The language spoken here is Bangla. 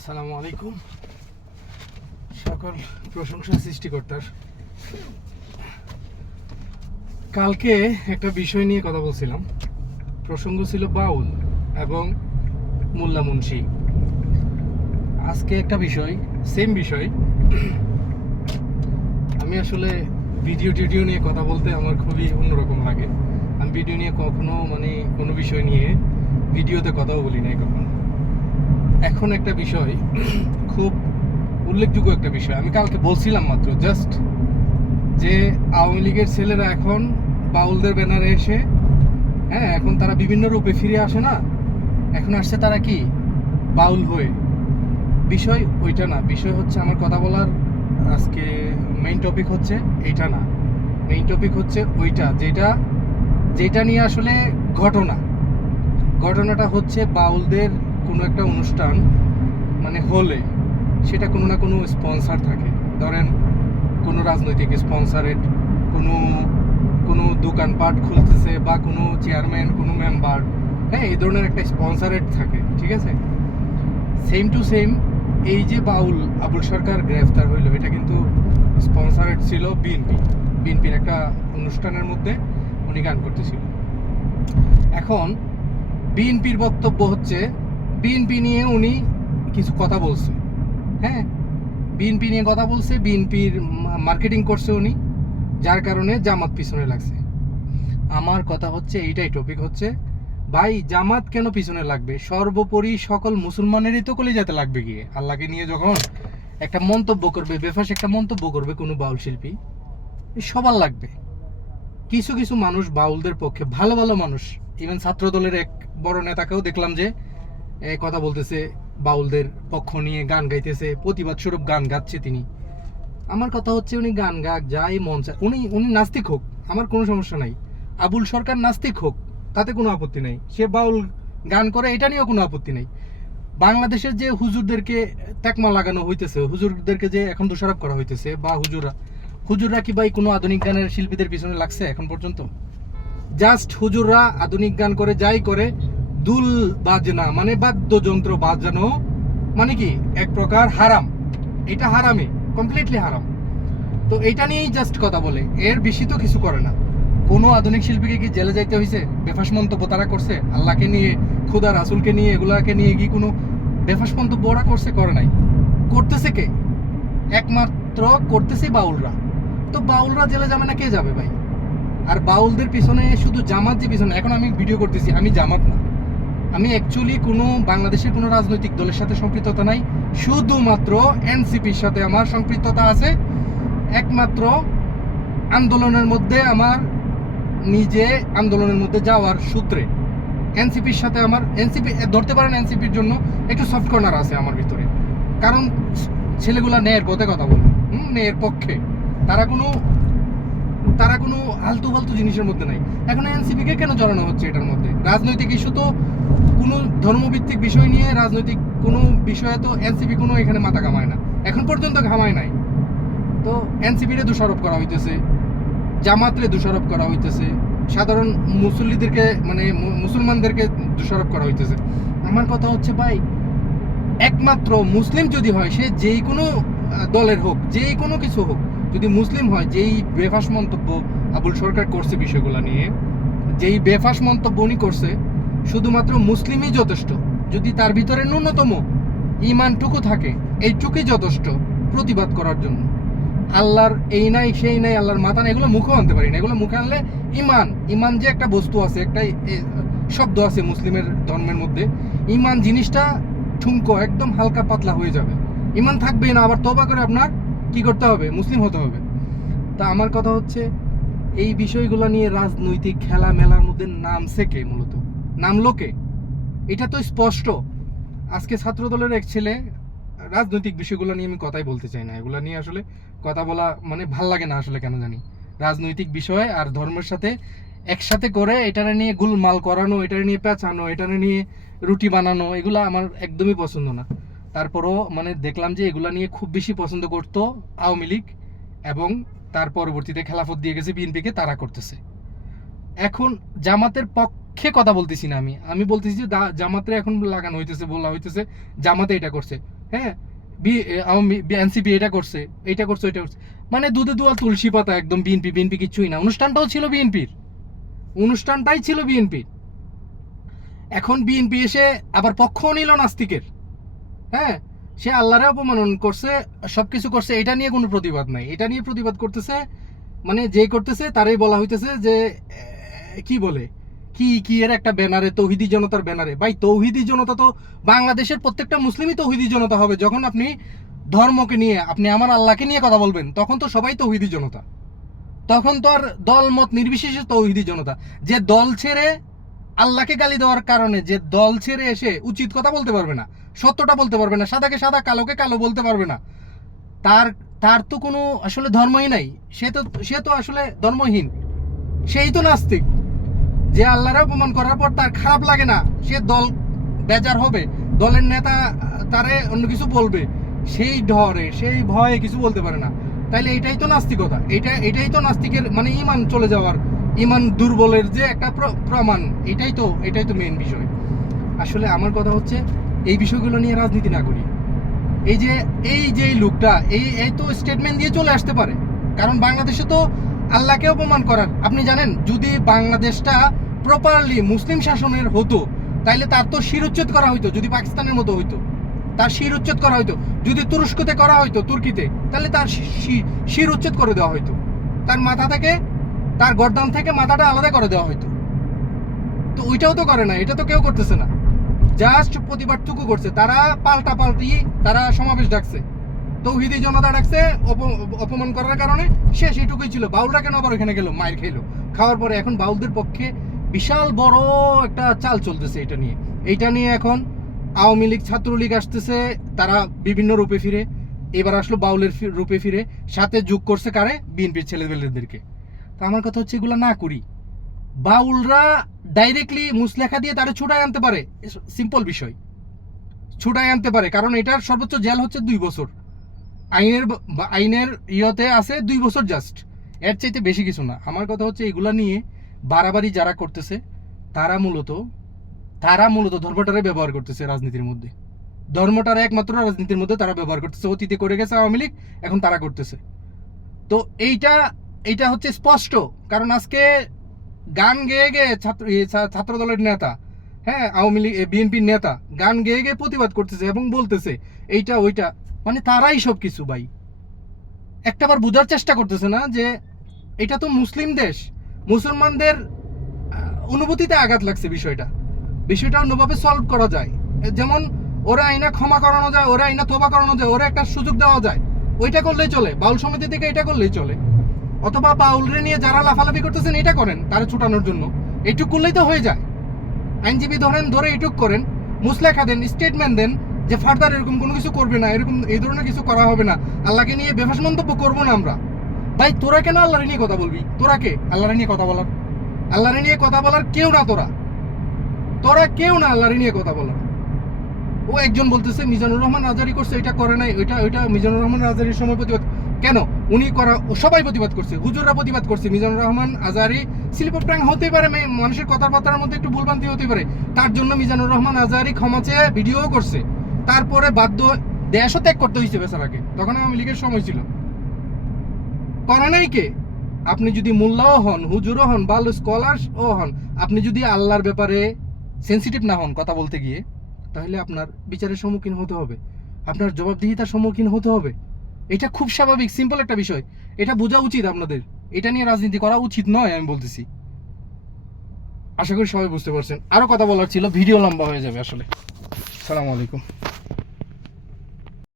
আসসালামু আলাইকুম। সকল প্রশংসা সৃষ্টিকর্তার। কালকে একটা বিষয় নিয়ে কথা বলছিলাম। প্রসঙ্গ ছিল বাউল এবং মোল্লা মুন্সি। আজকে একটা বিষয়, সেম বিষয়। আমি আসলে ভিডিও নিয়ে কথা বলতে আমার খুবই অন্যরকম লাগে। আমি ভিডিও নিয়ে কখনো কোনো বিষয় নিয়ে ভিডিওতে কথাও বলি নাই কখনো। এখন একটা বিষয়, খুব উল্লেখযোগ্য একটা বিষয় আমি কালকে বলছিলাম মাত্র, জাস্ট যে আওয়ামী লীগের ছেলেরা এখন বাউলদের ব্যানারে এসে, এখন তারা বিভিন্ন রূপে ফিরে আসে না, এখন আসছে তারা কি বাউল হয়ে। বিষয় ওইটা না, বিষয় হচ্ছে আমার কথা বলার আজকে মেইন টপিক হচ্ছে এইটা না। মেইন টপিক হচ্ছে ওইটা যেটা নিয়ে আসলে ঘটনাটা হচ্ছে বাউলদের কোনো একটা অনুষ্ঠান হলে সেটা কোনো না কোনো স্পন্সর থাকে। ধরেন কোনো রাজনৈতিক স্পন্সরের কোনো কোনো দোকানপাট খুলতেছে বা কোনো চেয়ারম্যান, কোনো মেম্বার, এই ধরনের একটা স্পন্সরেট থাকে, ঠিক আছে। সেম টু সেম এই যে বাউল আবুল সরকার গ্রেফতার হইল, এটা কিন্তু স্পন্সরেট ছিল বিএনপির একটা অনুষ্ঠানের মধ্যে উনি গান করতেছিল। এখন বিএনপির বক্তব্য হচ্ছে বিএনপি নিয়ে উনি কিছু কথা বলছে, বিএনপি নিয়ে কথা বলছে, বিএনপির মার্কেটিং করছে উনি, যার কারণে জামাত পিছনে লাগছে। আমার কথা হচ্ছে এইটাই, টপিক হচ্ছে ভাই জামাত কেন পিছনে লাগবে? সর্বোপরি সকল মুসলমানেরই তো কলিজাতে লাগবে গিয়ে আল্লাহকে নিয়ে যখন একটা মন্তব্য করবে, বেফাস একটা মন্তব্য করবে কোনো বাউল শিল্পী, সবার লাগবে। কিছু কিছু মানুষ বাউলদের পক্ষে, ভালো ভালো মানুষ, ইভেন ছাত্র দলের এক বড় নেতাকেও দেখলাম যে কথা বলতেছে, বাউলদের পক্ষ নিয়ে গান গাইতেছে, প্রতিবাদ স্বরূপ গান গাচ্ছে তিনি। আমার কথা হচ্ছে উনি গান গাক, যাই মন চায়, উনি নাস্তিক হোক, আমার কোনো সমস্যা নাই। আবুল সরকার নাস্তিক হোক, তাতে কোনো আপত্তি নাই। সে বাউল গান করে, এটা নিয়েও কোনো আপত্তি নাই। বাংলাদেশের যে হুজুরদেরকে তেকমা লাগানো হইতেছে, হুজুরদেরকে যে এখন দোষারোপ করা হইতেছে, বা হুজুররা কি ভাই কোনো আধুনিক গানের শিল্পীদের পিছনে লাগছে এখন পর্যন্ত? জাস্ট হুজুররা আধুনিক গান করে, যাই করে, দুল বাজনা বাদ্যযন্ত্র বাজানো কি এক প্রকার হারাম। এটা হারামে, কমপ্লিটলি হারাম। তো এটা নিয়েই জাস্ট কথা বলে, এর বেশি তো কিছু করে না। কোনো আধুনিক শিল্পীকে কি জেলে যাইতে হয়েছে? বেফাস মন্তব্য তারা করছে আল্লাহকে নিয়ে, খুদা রাসুলকে নিয়ে, এগুলাকে নিয়ে কি কোনো বেফাস মন্তব্য ওরা করছে? করে নাই। করতেছে কে? একমাত্র করতেছে বাউলরা। তো বাউলরা জেলে যাবে না, কে যাবে ভাই? আর বাউলদের পিছনে শুধু জামাত যে পিছনে, এখন আমি ভিডিও করতেছি, আমি জামাত না, আমি অ্যাকচুয়ালি কোনো বাংলাদেশের কোনো রাজনৈতিক দলের সাথে সম্পৃক্ততা নাই, শুধুমাত্র এনসিপির সাথে আমার সম্পৃক্ততা আছে। একমাত্র আন্দোলনের মধ্যে, আমার নিজে আন্দোলনের মধ্যে যাওয়ার সূত্রে এনসিপির সাথে আমার, এনসিপি ধরতে পারেন, এনসিপির জন্য একটু সফট কর্নার আছে আমার ভিতরে, কারণ ছেলেগুলা ন্যায়ের পথে কথা বলে, ন্যায়ের পক্ষে। তারা কোনো আলতু ফালতু জিনিসের মধ্যে নাই। এখন এনসিপিকে কেন জড়ানো হচ্ছে এটার মধ্যে? রাজনৈতিক ইস্যু তো, কোনো ধর্মভিত্তিক বিষয় নিয়ে রাজনৈতিক কোনো বিষয়ে তো এনসিপি কোনো এখানে মাথা ঘামায় না, এখন পর্যন্ত ঘামায় নাই। তো এনসিপিরে দোষারোপ করা হইতেছে, জামাতরে দোষারোপ করা হইতেছে, সাধারণ মুসল্লিদেরকে মুসলমানদেরকে দোষারোপ করা হইতেছে। আমার কথা হচ্ছে ভাই, একমাত্র মুসলিম যদি হয়, সে যেই কোনো দলের হোক, যেই কোনো কিছু হোক, যদি মুসলিম হয়, যেই বেফাস মন্তব্য আবুল সরকার করছে বিষয়গুলো নিয়ে, যেই বেফাস মন্তব্য উনি করছে, শুধুমাত্র মুসলিমই যথেষ্ট। যদি তার ভিতরে ন্যূনতম ইমানটুকু থাকে, এইটুকুই যথেষ্ট প্রতিবাদ করার জন্য। আল্লাহর এই নাই সেই নাই, আল্লাহর মাথা নাই, এগুলো মুখেও আনতে পারি না। এগুলো মুখে আনলে ইমান যে একটা বস্তু আছে, একটা শব্দ আছে মুসলিমের ধর্মের মধ্যে, ইমান জিনিসটা ঠুনকো, একদম হালকা পাতলা হয়ে যাবে। ইমান থাকবেই না, আবার তওবা করে আপনার কি করতে হবে? মুসলিম হতে হবে। তা আমার কথা হচ্ছে, এই বিষয়গুলো নিয়ে রাজনৈতিক খেলা মেলার মধ্যে নামছে কে? মূলত নামলো কে? এটা তো স্পষ্ট। আজকে ছাত্র দলের এক ছেলে, রাজনৈতিক বিষয়গুলো নিয়ে আমি কথাই বলতে চাই না, এগুলো নিয়ে আসলে কথা বলা ভাল লাগে না আসলে, কেন জানি। রাজনৈতিক বিষয় আর ধর্মের সাথে একসাথে করে এটারে নিয়ে গুলমাল করানো, এটারে নিয়ে পেঁচানো, এটারে নিয়ে রুটি বানানো, এগুলো আমার একদমই পছন্দ না। তারপরও দেখলাম যে এগুলা নিয়ে খুব বেশি পছন্দ করতো আওয়ামী লীগ, এবং তার পরবর্তীতে খেলাফত দিয়ে গেছে বিএনপিকে, তারা করতেছে। এখন জামাতের পক্ষে কথা বলতেছি না, আমি বলতেছি যে জামাতে এখন লাগানো হইতেছে, বলা হইতেছে জামাতে এটা করছে। হ্যাঁ, এনসিপি এটা করছে, এইটা করছে, ওইটা করছে, মানে দুধে দুয়াল তুলসী পাতা একদম। বিএনপি কিচ্ছুই না, অনুষ্ঠানটাও ছিল বিএনপির, অনুষ্ঠানটাই ছিল বিএনপির। এখন বিএনপি এসে আবার পক্ষও নিল নাস্তিকের। হ্যাঁ, সে আল্লাহরে অপমান করছে, সবকিছু করছে, এটা নিয়ে কোনো প্রতিবাদ নাই। এটা নিয়ে প্রতিবাদ করতেছে মানে যে করতেছে তারই বলা হইতেছে যে কি বলে কি এর একটা ব্যানারে, তৌহিদি জনতার ব্যানারে। ভাই, তৌহিদি জনতা তো বাংলাদেশের প্রত্যেকটা মুসলিমই তৌহিদি জনতা হবে। যখন আপনি ধর্মকে নিয়ে, আপনি আমার আল্লাহকে নিয়ে কথা বলবেন, তখন তো সবাই তৌহিদি জনতা। তখন তো আর দল মত নির্বিশেষে তৌহিদি জনতা। যে দল ছেড়ে আল্লাহকে গালি দেওয়ার কারণে, যে দল ছেড়ে এসে উচিত কথা বলতে পারবে না, সত্যটা বলতে পারবে না, সাদাকে সাদা কালোকে কালো বলতে পারবে না, তার তার তো কোনো আসলে ধর্মই নাই। সে তো আসলে ধর্মহীন, সেই তো নাস্তিক। যে আল্লাহরে অপমান করার পর তার খারাপ লাগে না, সে দল বেজার হবে, দলের নেতা তারে অন্য কিছু বলবে, সেই ডরে, সেই ভয়ে কিছু বলতে পারে না। তাইলে এটাই তো নাস্তিকতা, এটাই তো নাস্তিকের মানে ইমান চলে যাওয়ার, ইমান দুর্বলের যে একটা প্রমাণ। এটাই তো মেইন বিষয়। আসলে আমার কথা হচ্ছে এই বিষয়গুলো নিয়ে রাজনীতি না করি। এই যে এই লোকটা এই তো স্টেটমেন্ট দিয়ে চলে আসতে পারে, কারণ বাংলাদেশে তো আল্লাহকে অপমান করার, আপনি জানেন, যদি বাংলাদেশটা প্রপারলি মুসলিম শাসনের হতো তাইলে তার তো শিরোচ্ছেদ করা হইতো। যদি পাকিস্তানের মতো হইতো, তার শিরোচ্ছেদ করা হইতো। যদি তুরস্কতে করা হইতো, তুর্কিতে, তাহলে তার শিরোচ্ছেদ করে দেওয়া হইতো। তার মাথা থেকে, তার গর্দান থেকে মাথাটা আলাদা করে দেওয়া হইতো। তো ওইটাও তো করে না, এটা তো কেউ করতেছে না। জাস্ট প্রতিবাদটুকু করছে। তারা পাল্টি তারা সমাবেশ ডাকছে, তৌহিদি জনতা ডাকছে অপমান করার কারণে। সেটুকুই ছিল। বাউলরা কেন আবার ওখানে গেল, মায়ের খেলো। খাওয়ার পরে এখন বাউলদের পক্ষে বিশাল বড় একটা চাল চলতেছে এইটা নিয়ে এখন আওয়ামী লীগ, ছাত্রলীগ আসতেছে, তারা বিভিন্ন রূপে ফিরে। এবার আসলো বাউলের রূপে ফিরে, সাথে যোগ করছে কারে, বিএনপির ছেলেবেলেদেরকে। তো আমার কথা হচ্ছে এগুলো না করি। বাউলরা ডাইরেক্টলি মুসলেখা দিয়ে তারা ছুটায় আনতে পারে, সিম্পল বিষয়, ছুটায় আনতে পারে। কারণ এটার সর্বোচ্চ জেল হচ্ছে 2 বছর, আইনের ইয়েতে আছে 2 বছর জাস্ট, এর চাইতে বেশি কিছু না। আমার কথা হচ্ছে এগুলা নিয়ে বাড়াবাড়ি যারা করতেছে তারা মূলত ধর্মটারে ব্যবহার করতেছে রাজনীতির মধ্যে। ধর্মটারে একমাত্র রাজনীতির মধ্যে তারা ব্যবহার করতেছে। অতীতে করে গেছে আওয়ামী লীগ, এখন তারা করতেছে। তো এইটা হচ্ছে স্পষ্ট। কারণ আজকে গান গেয়ে গেয়ে ছাত্র দলের নেতা, হ্যাঁ, আওয়ামী লীগ বিএনপির নেতা গান গেয়ে গেয়ে প্রতিবাদ করতেছে এবং বলতেছে এইটা ওইটা, মানে তারাই সব কিছু। ভাই, একটাবার বোঝার চেষ্টা করতেছে না যে এটা তো মুসলিম দেশ, মুসলমানদের অনুভূতিতে আঘাত লাগছে। বিষয়টা অন্যভাবে সলভ করা যায়। যেমন ওরা আইনা ক্ষমা করানো যায়, ওরা আইনা তোবা করানো যায়, ওরা একটা সুযোগ দেওয়া যায়, ওইটা করলেই চলে। বাউল সমিতি থেকে এটা করলেই চলে। অথবা বাউলরে নিয়ে যারা লাফালাফি করতেছেন এটা করেন, তারা ছুটানোর জন্য এইটুক করলেই তো হয়ে যায়। আইনজীবী ধরে এইটুক করেন, মুসলেখা দেন, স্টেটমেন্ট দেন যে ফার্দার এরকম কোনো কিছু করবে না, এরকম এই ধরনের কিছু করা হবে না, আল্লাহকে নিয়ে বেফাস মন্তব্য করবো না আমরা। ভাই, তোরা কেন আল্লাহরে নিয়ে কথা বলবি? তোরা কে আল্লাহরে নিয়ে কথা বলার? আল্লাহরে নিয়ে কথা বলার কেউ না, তোরা কেউ না আল্লাহরে নিয়ে কথা বলার। ও একজন বলতেছে মিজানুর রহমান আজারি করছে, এটা করে নাই, ওইটা মিজানুর রহমান আজারির সময় প্রতিবাদ কেন উনি করা, সবাই প্রতিবাদ করছে, হুজুররা প্রতিবাদ করছে। Mizanur Rahman Azhari slip of tongue হতে পারে, মানুষের কথাবার্তার মধ্যে একটু ভুলভ্রান্তি হতে পারে, তার জন্য মিজানুর রহমান আজারি ক্ষমা চেয়ে ভিডিও করছে। তারপরে বাধ্য দেশও ত্যাগ করতে হয়েছে বেচারাকে, তখন আওয়ামী লীগের সময় ছিল। করে নাই কে? আপনি যদি মোল্লাও হন, হুজুরও হন, ভালো স্কলারও হন, আপনি যদি আল্লাহর ব্যাপারে সেন্সিটিভ না হন কথা বলতে গিয়ে, তাহলে আপনার বিচারের সম্মুখীন হতে হবে, আপনার জবাবদিহিতার সম্মুখীন হতে হবে। এটা খুব স্বাভাবিক, সিম্পল একটা বিষয়। এটা বোঝা উচিত আপনাদের। এটা নিয়ে রাজনীতি করা উচিত নয়, আমি বলতেছি। আশা করি সবাই বুঝতে পারছেন। আরো কথা বলার ছিল, ভিডিও লম্বা হয়ে যাবে আসলে। আসসালামু আলাইকুম।